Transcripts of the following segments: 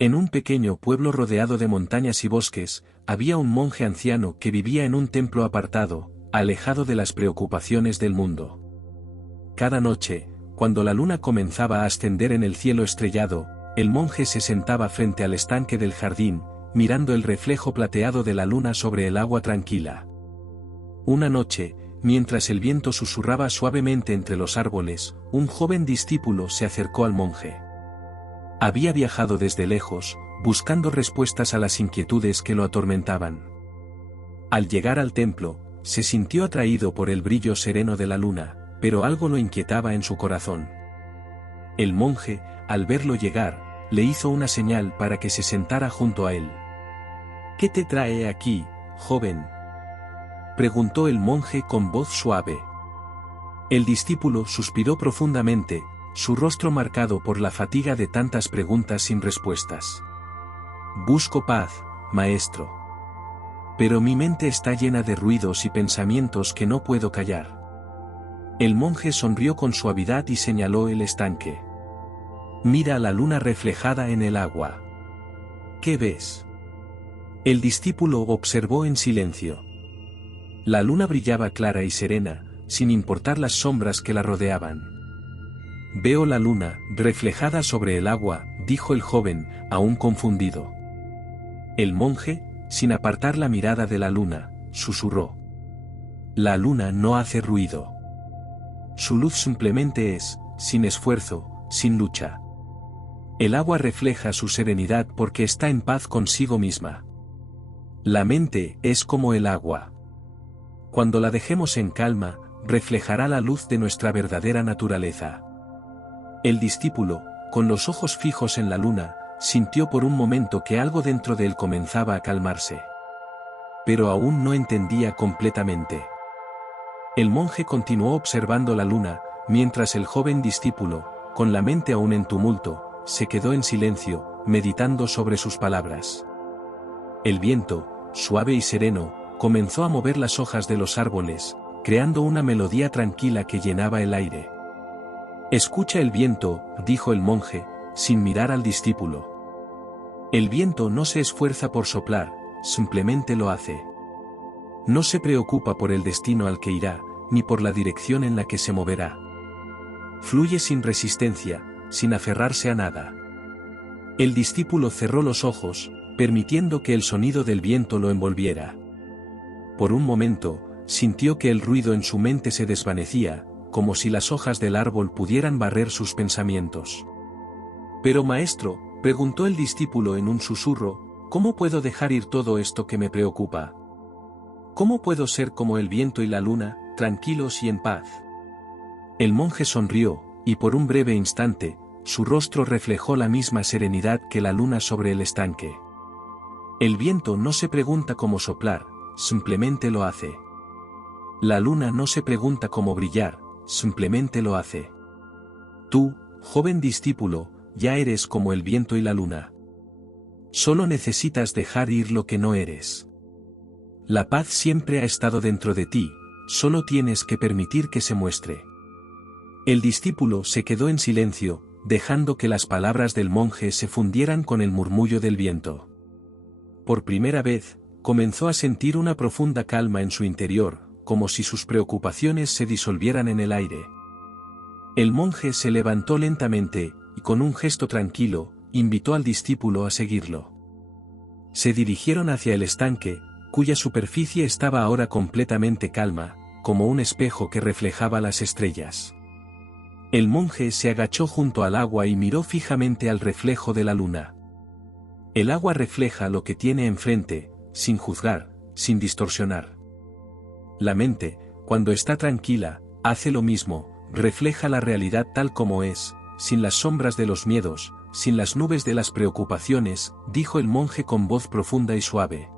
En un pequeño pueblo rodeado de montañas y bosques, había un monje anciano que vivía en un templo apartado, alejado de las preocupaciones del mundo. Cada noche, cuando la luna comenzaba a ascender en el cielo estrellado, el monje se sentaba frente al estanque del jardín, mirando el reflejo plateado de la luna sobre el agua tranquila. Una noche, mientras el viento susurraba suavemente entre los árboles, un joven discípulo se acercó al monje. Había viajado desde lejos, buscando respuestas a las inquietudes que lo atormentaban. Al llegar al templo, se sintió atraído por el brillo sereno de la luna, pero algo lo inquietaba en su corazón. El monje, al verlo llegar, le hizo una señal para que se sentara junto a él. «¿Qué te trae aquí, joven?», preguntó el monje con voz suave. El discípulo suspiró profundamente, su rostro marcado por la fatiga de tantas preguntas sin respuestas. «Busco paz, maestro. Pero mi mente está llena de ruidos y pensamientos que no puedo callar». El monje sonrió con suavidad y señaló el estanque. «Mira la luna reflejada en el agua. ¿Qué ves?». El discípulo observó en silencio. La luna brillaba clara y serena, sin importar las sombras que la rodeaban. «Veo la luna, reflejada sobre el agua», dijo el joven, aún confundido. El monje, sin apartar la mirada de la luna, susurró. «La luna no hace ruido. Su luz simplemente es, sin esfuerzo, sin lucha. El agua refleja su serenidad porque está en paz consigo misma. La mente es como el agua. Cuando la dejemos en calma, reflejará la luz de nuestra verdadera naturaleza». El discípulo, con los ojos fijos en la luna, sintió por un momento que algo dentro de él comenzaba a calmarse. Pero aún no entendía completamente. El monje continuó observando la luna, mientras el joven discípulo, con la mente aún en tumulto, se quedó en silencio, meditando sobre sus palabras. El viento, suave y sereno, comenzó a mover las hojas de los árboles, creando una melodía tranquila que llenaba el aire. «Escucha el viento», dijo el monje, sin mirar al discípulo. «El viento no se esfuerza por soplar, simplemente lo hace. No se preocupa por el destino al que irá, ni por la dirección en la que se moverá. Fluye sin resistencia, sin aferrarse a nada». El discípulo cerró los ojos, permitiendo que el sonido del viento lo envolviera. Por un momento, sintió que el ruido en su mente se desvanecía, como si las hojas del árbol pudieran barrer sus pensamientos. «Pero maestro», preguntó el discípulo en un susurro, «¿cómo puedo dejar ir todo esto que me preocupa? ¿Cómo puedo ser como el viento y la luna, tranquilos y en paz?». El monje sonrió, y por un breve instante, su rostro reflejó la misma serenidad que la luna sobre el estanque. «El viento no se pregunta cómo soplar, simplemente lo hace. La luna no se pregunta cómo brillar, simplemente lo hace. Tú, joven discípulo, ya eres como el viento y la luna. Solo necesitas dejar ir lo que no eres. La paz siempre ha estado dentro de ti, solo tienes que permitir que se muestre». El discípulo se quedó en silencio, dejando que las palabras del monje se fundieran con el murmullo del viento. Por primera vez, comenzó a sentir una profunda calma en su interior, como si sus preocupaciones se disolvieran en el aire. El monje se levantó lentamente, y con un gesto tranquilo, invitó al discípulo a seguirlo. Se dirigieron hacia el estanque, cuya superficie estaba ahora completamente calma, como un espejo que reflejaba las estrellas. El monje se agachó junto al agua y miró fijamente al reflejo de la luna. El agua refleja lo que tiene enfrente, sin juzgar, sin distorsionar. La mente, cuando está tranquila, hace lo mismo, refleja la realidad tal como es, sin las sombras de los miedos, sin las nubes de las preocupaciones, dijo el monje con voz profunda y suave.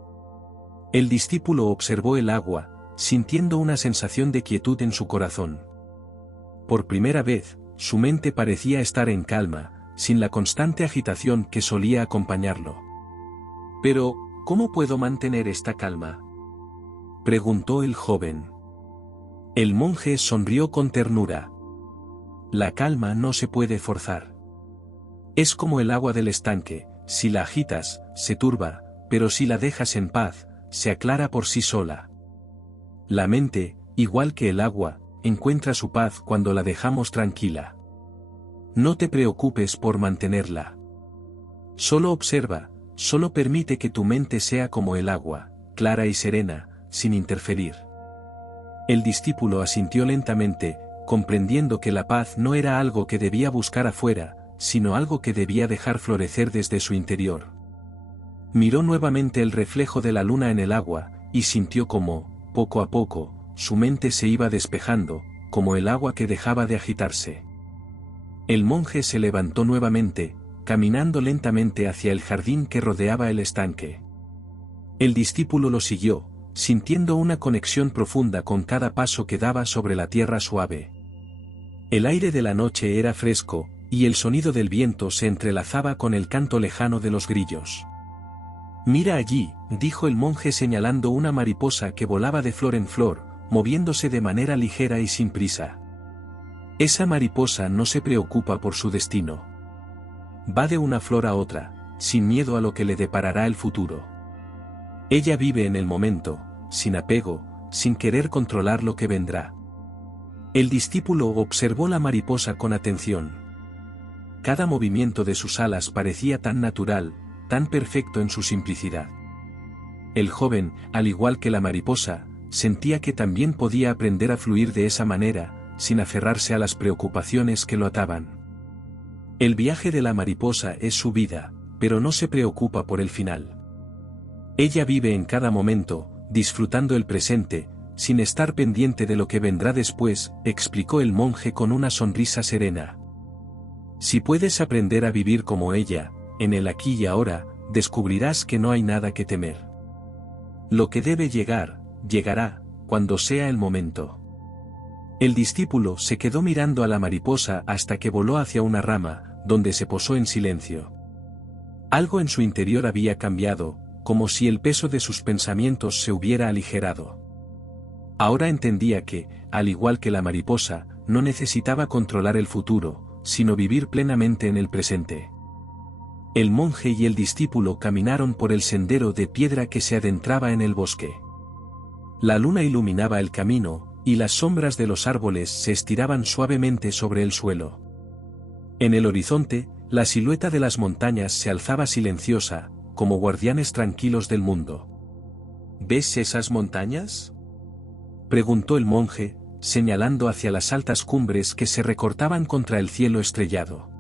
El discípulo observó el agua, sintiendo una sensación de quietud en su corazón. Por primera vez, su mente parecía estar en calma, sin la constante agitación que solía acompañarlo. «Pero, ¿cómo puedo mantener esta calma?», preguntó el joven. El monje sonrió con ternura. «La calma no se puede forzar. Es como el agua del estanque, si la agitas, se turba, pero si la dejas en paz, se aclara por sí sola. La mente, igual que el agua, encuentra su paz cuando la dejamos tranquila. No te preocupes por mantenerla. Solo observa, solo permite que tu mente sea como el agua, clara y serena, sin interferir. El discípulo asintió lentamente, comprendiendo que la paz no era algo que debía buscar afuera, sino algo que debía dejar florecer desde su interior. Miró nuevamente el reflejo de la luna en el agua, y sintió como, poco a poco, su mente se iba despejando, como el agua que dejaba de agitarse. El monje se levantó nuevamente, caminando lentamente hacia el jardín que rodeaba el estanque. El discípulo lo siguió, sintiendo una conexión profunda con cada paso que daba sobre la tierra suave. El aire de la noche era fresco, y el sonido del viento se entrelazaba con el canto lejano de los grillos. «Mira allí», dijo el monje señalando una mariposa que volaba de flor en flor, moviéndose de manera ligera y sin prisa. Esa mariposa no se preocupa por su destino. Va de una flor a otra, sin miedo a lo que le deparará el futuro. Ella vive en el momento, sin apego, sin querer controlar lo que vendrá. El discípulo observó la mariposa con atención. Cada movimiento de sus alas parecía tan natural, tan perfecto en su simplicidad. El joven, al igual que la mariposa, sentía que también podía aprender a fluir de esa manera, sin aferrarse a las preocupaciones que lo ataban. El viaje de la mariposa es su vida, pero no se preocupa por el final. Ella vive en cada momento, disfrutando el presente, sin estar pendiente de lo que vendrá después, explicó el monje con una sonrisa serena. Si puedes aprender a vivir como ella, en el aquí y ahora, descubrirás que no hay nada que temer. Lo que debe llegar, llegará, cuando sea el momento. El discípulo se quedó mirando a la mariposa hasta que voló hacia una rama, donde se posó en silencio. Algo en su interior había cambiado, como si el peso de sus pensamientos se hubiera aligerado. Ahora entendía que, al igual que la mariposa, no necesitaba controlar el futuro, sino vivir plenamente en el presente. El monje y el discípulo caminaron por el sendero de piedra que se adentraba en el bosque. La luna iluminaba el camino, y las sombras de los árboles se estiraban suavemente sobre el suelo. En el horizonte, la silueta de las montañas se alzaba silenciosa, como guardianes tranquilos del mundo. ¿Ves esas montañas?, preguntó el monje, señalando hacia las altas cumbres que se recortaban contra el cielo estrellado.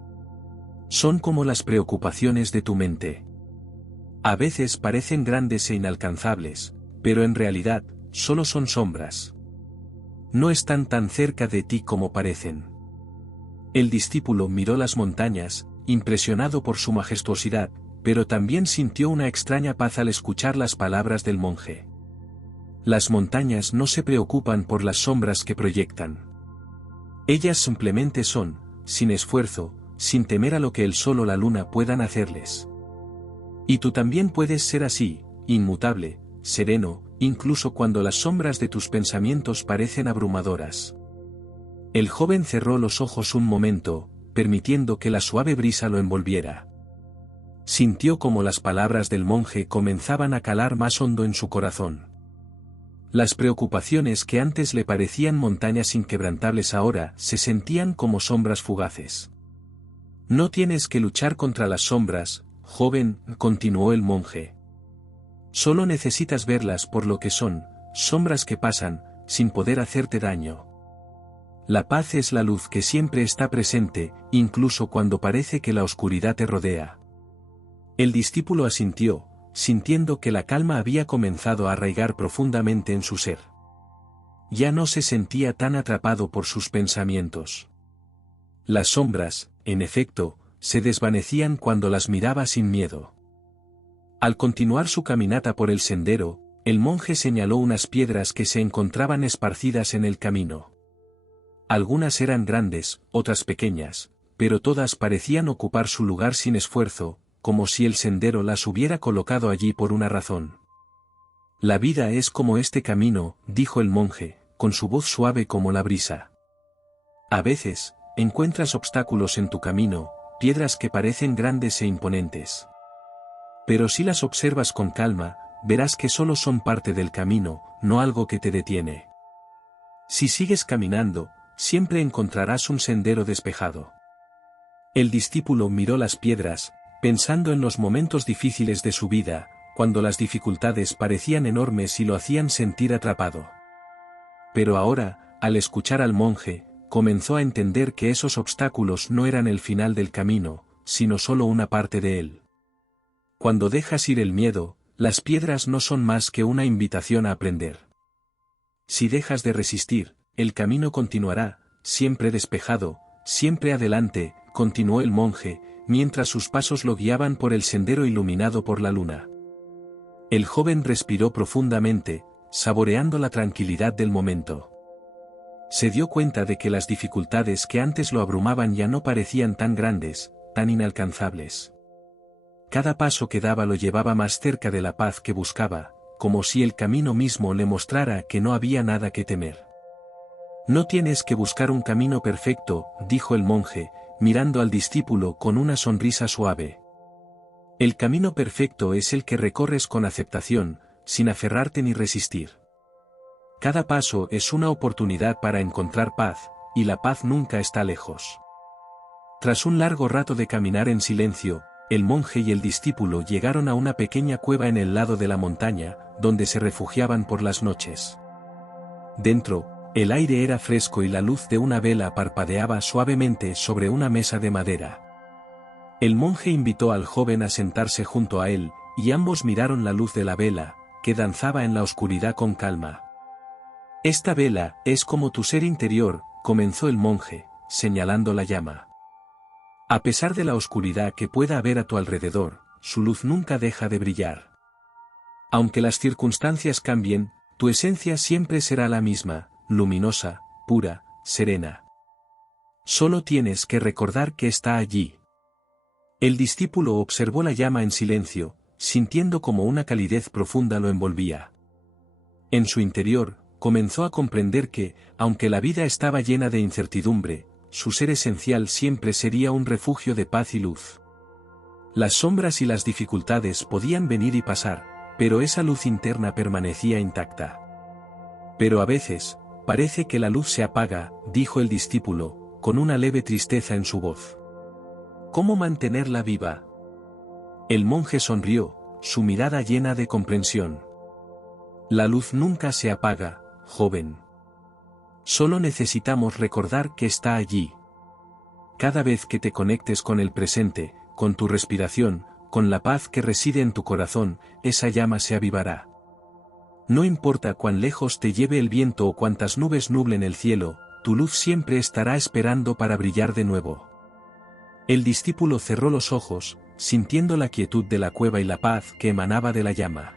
Son como las preocupaciones de tu mente. A veces parecen grandes e inalcanzables, pero en realidad, solo son sombras. No están tan cerca de ti como parecen. El discípulo miró las montañas, impresionado por su majestuosidad, pero también sintió una extraña paz al escuchar las palabras del monje. Las montañas no se preocupan por las sombras que proyectan. Ellas simplemente son, sin esfuerzo, sin temer a lo que el sol o la luna puedan hacerles. Y tú también puedes ser así, inmutable, sereno, incluso cuando las sombras de tus pensamientos parecen abrumadoras. El joven cerró los ojos un momento, permitiendo que la suave brisa lo envolviera. Sintió como las palabras del monje comenzaban a calar más hondo en su corazón. Las preocupaciones que antes le parecían montañas inquebrantables ahora se sentían como sombras fugaces. No tienes que luchar contra las sombras, joven, continuó el monje. Solo necesitas verlas por lo que son, sombras que pasan, sin poder hacerte daño. La paz es la luz que siempre está presente, incluso cuando parece que la oscuridad te rodea. El discípulo asintió, sintiendo que la calma había comenzado a arraigar profundamente en su ser. Ya no se sentía tan atrapado por sus pensamientos. Las sombras, en efecto, se desvanecían cuando las miraba sin miedo. Al continuar su caminata por el sendero, el monje señaló unas piedras que se encontraban esparcidas en el camino. Algunas eran grandes, otras pequeñas, pero todas parecían ocupar su lugar sin esfuerzo, como si el sendero las hubiera colocado allí por una razón. La vida es como este camino, dijo el monje, con su voz suave como la brisa. A veces, encuentras obstáculos en tu camino, piedras que parecen grandes e imponentes. Pero si las observas con calma, verás que solo son parte del camino, no algo que te detiene. Si sigues caminando, siempre encontrarás un sendero despejado. El discípulo miró las piedras, pensando en los momentos difíciles de su vida, cuando las dificultades parecían enormes y lo hacían sentir atrapado. Pero ahora, al escuchar al monje, comenzó a entender que esos obstáculos no eran el final del camino, sino solo una parte de él. Cuando dejas ir el miedo, las piedras no son más que una invitación a aprender. Si dejas de resistir, el camino continuará, siempre despejado, siempre adelante, continuó el monje, mientras sus pasos lo guiaban por el sendero iluminado por la luna. El joven respiró profundamente, saboreando la tranquilidad del momento. Se dio cuenta de que las dificultades que antes lo abrumaban ya no parecían tan grandes, tan inalcanzables. Cada paso que daba lo llevaba más cerca de la paz que buscaba, como si el camino mismo le mostrara que no había nada que temer. No tienes que buscar un camino perfecto, dijo el monje, mirando al discípulo con una sonrisa suave. El camino perfecto es el que recorres con aceptación, sin aferrarte ni resistir. Cada paso es una oportunidad para encontrar paz, y la paz nunca está lejos. Tras un largo rato de caminar en silencio, el monje y el discípulo llegaron a una pequeña cueva en el lado de la montaña, donde se refugiaban por las noches. Dentro, el aire era fresco y la luz de una vela parpadeaba suavemente sobre una mesa de madera. El monje invitó al joven a sentarse junto a él, y ambos miraron la luz de la vela, que danzaba en la oscuridad con calma. Esta vela es como tu ser interior, comenzó el monje, señalando la llama. A pesar de la oscuridad que pueda haber a tu alrededor, su luz nunca deja de brillar. Aunque las circunstancias cambien, tu esencia siempre será la misma, luminosa, pura, serena. Solo tienes que recordar que está allí. El discípulo observó la llama en silencio, sintiendo como una calidez profunda lo envolvía. En su interior, comenzó a comprender que, aunque la vida estaba llena de incertidumbre, su ser esencial siempre sería un refugio de paz y luz. Las sombras y las dificultades podían venir y pasar, pero esa luz interna permanecía intacta. Pero a veces, parece que la luz se apaga, dijo el discípulo, con una leve tristeza en su voz. ¿Cómo mantenerla viva? El monje sonrió, su mirada llena de comprensión. La luz nunca se apaga, joven. Solo necesitamos recordar que está allí. Cada vez que te conectes con el presente, con tu respiración, con la paz que reside en tu corazón, esa llama se avivará. No importa cuán lejos te lleve el viento o cuántas nubes nublen el cielo, tu luz siempre estará esperando para brillar de nuevo. El discípulo cerró los ojos, sintiendo la quietud de la cueva y la paz que emanaba de la llama.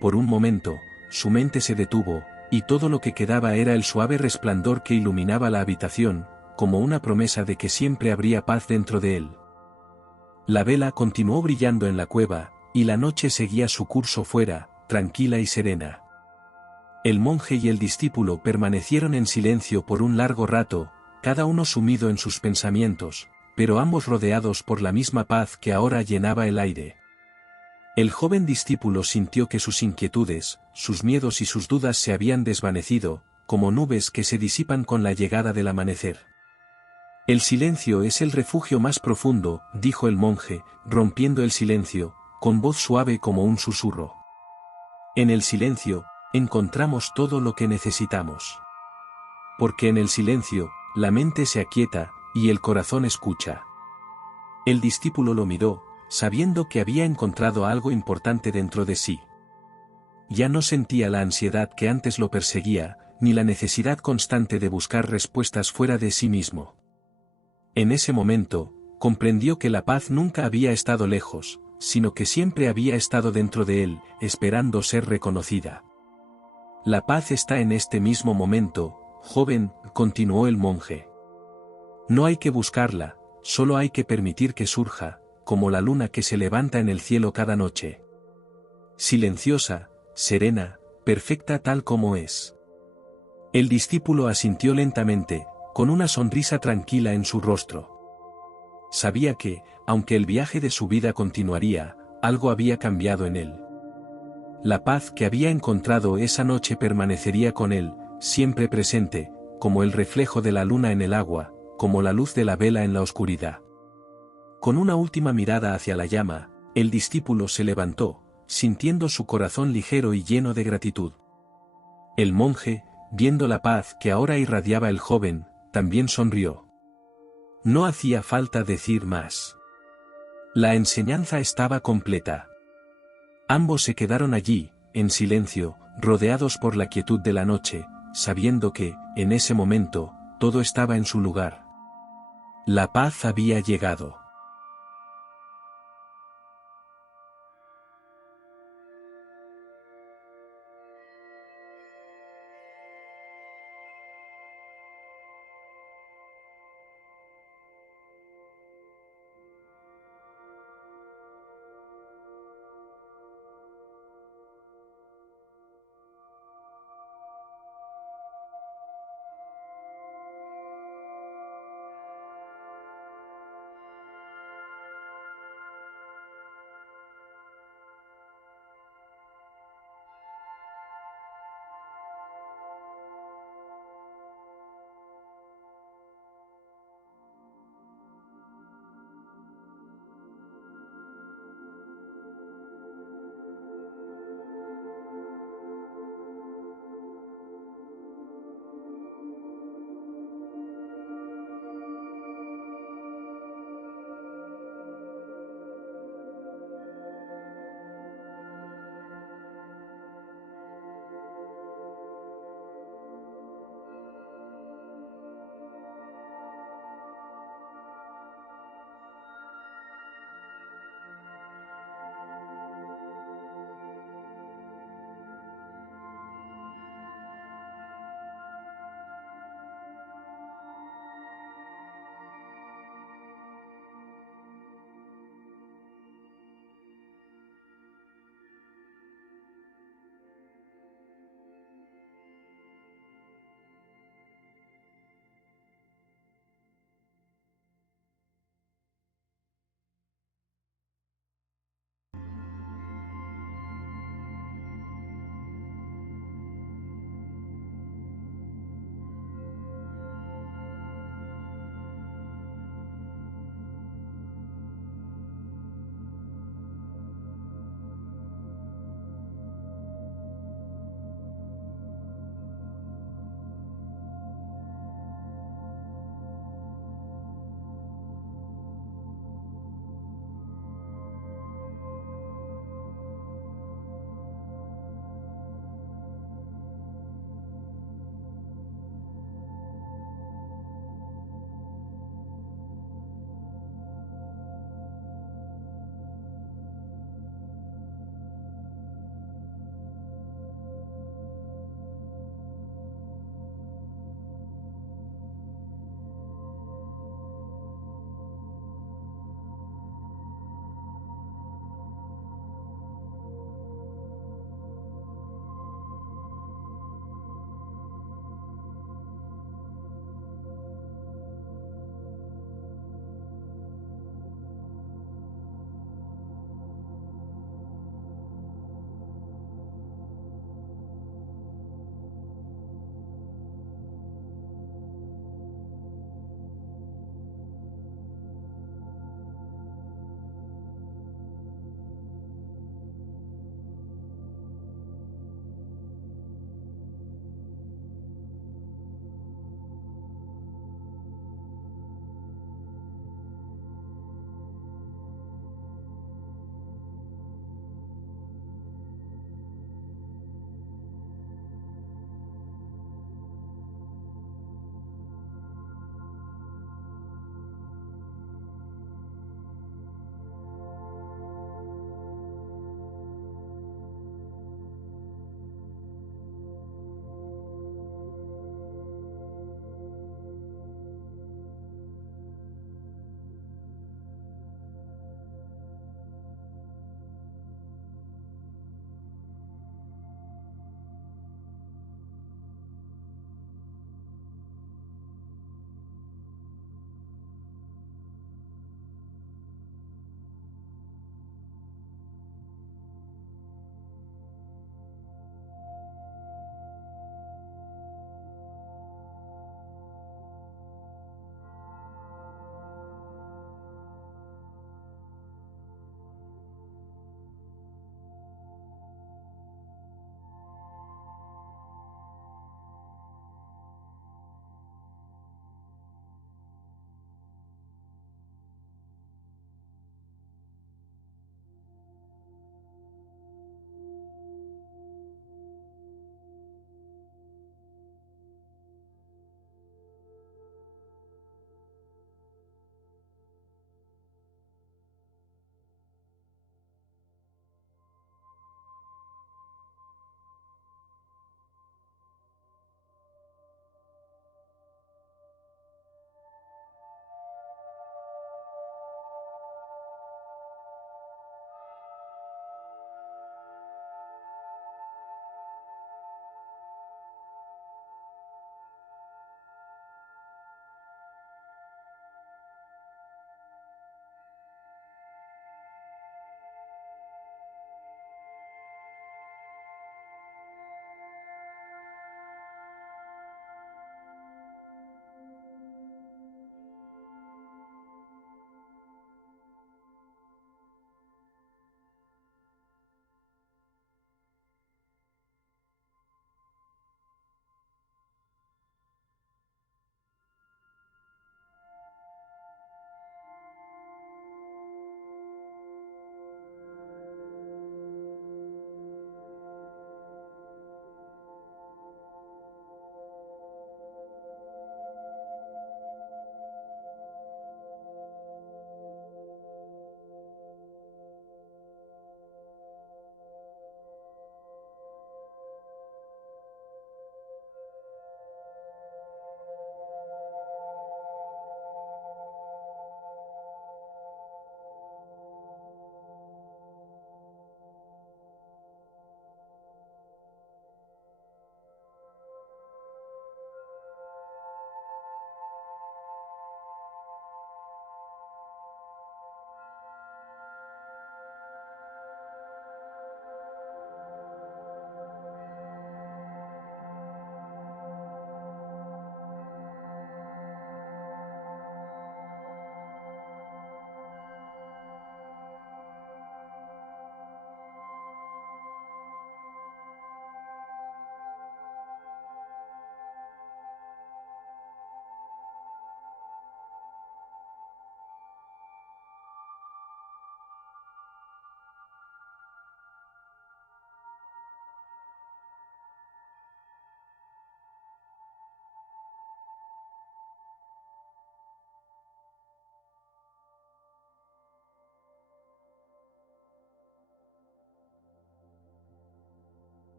Por un momento, su mente se detuvo, y todo lo que quedaba era el suave resplandor que iluminaba la habitación, como una promesa de que siempre habría paz dentro de él. La vela continuó brillando en la cueva, y la noche seguía su curso fuera, tranquila y serena. El monje y el discípulo permanecieron en silencio por un largo rato, cada uno sumido en sus pensamientos, pero ambos rodeados por la misma paz que ahora llenaba el aire. El joven discípulo sintió que sus inquietudes, sus miedos y sus dudas se habían desvanecido, como nubes que se disipan con la llegada del amanecer. El silencio es el refugio más profundo, dijo el monje, rompiendo el silencio, con voz suave como un susurro. En el silencio, encontramos todo lo que necesitamos. Porque en el silencio, la mente se aquieta, y el corazón escucha. El discípulo lo miró, sabiendo que había encontrado algo importante dentro de sí. Ya no sentía la ansiedad que antes lo perseguía, ni la necesidad constante de buscar respuestas fuera de sí mismo. En ese momento, comprendió que la paz nunca había estado lejos, sino que siempre había estado dentro de él, esperando ser reconocida. La paz está en este mismo momento, joven, continuó el monje. No hay que buscarla, solo hay que permitir que surja, como la luna que se levanta en el cielo cada noche. Silenciosa, serena, perfecta tal como es. El discípulo asintió lentamente, con una sonrisa tranquila en su rostro. Sabía que, aunque el viaje de su vida continuaría, algo había cambiado en él. La paz que había encontrado esa noche permanecería con él, siempre presente, como el reflejo de la luna en el agua, como la luz de la vela en la oscuridad. Con una última mirada hacia la llama, el discípulo se levantó, sintiendo su corazón ligero y lleno de gratitud. El monje, viendo la paz que ahora irradiaba el joven, también sonrió. No hacía falta decir más. La enseñanza estaba completa. Ambos se quedaron allí, en silencio, rodeados por la quietud de la noche, sabiendo que, en ese momento, todo estaba en su lugar. La paz había llegado.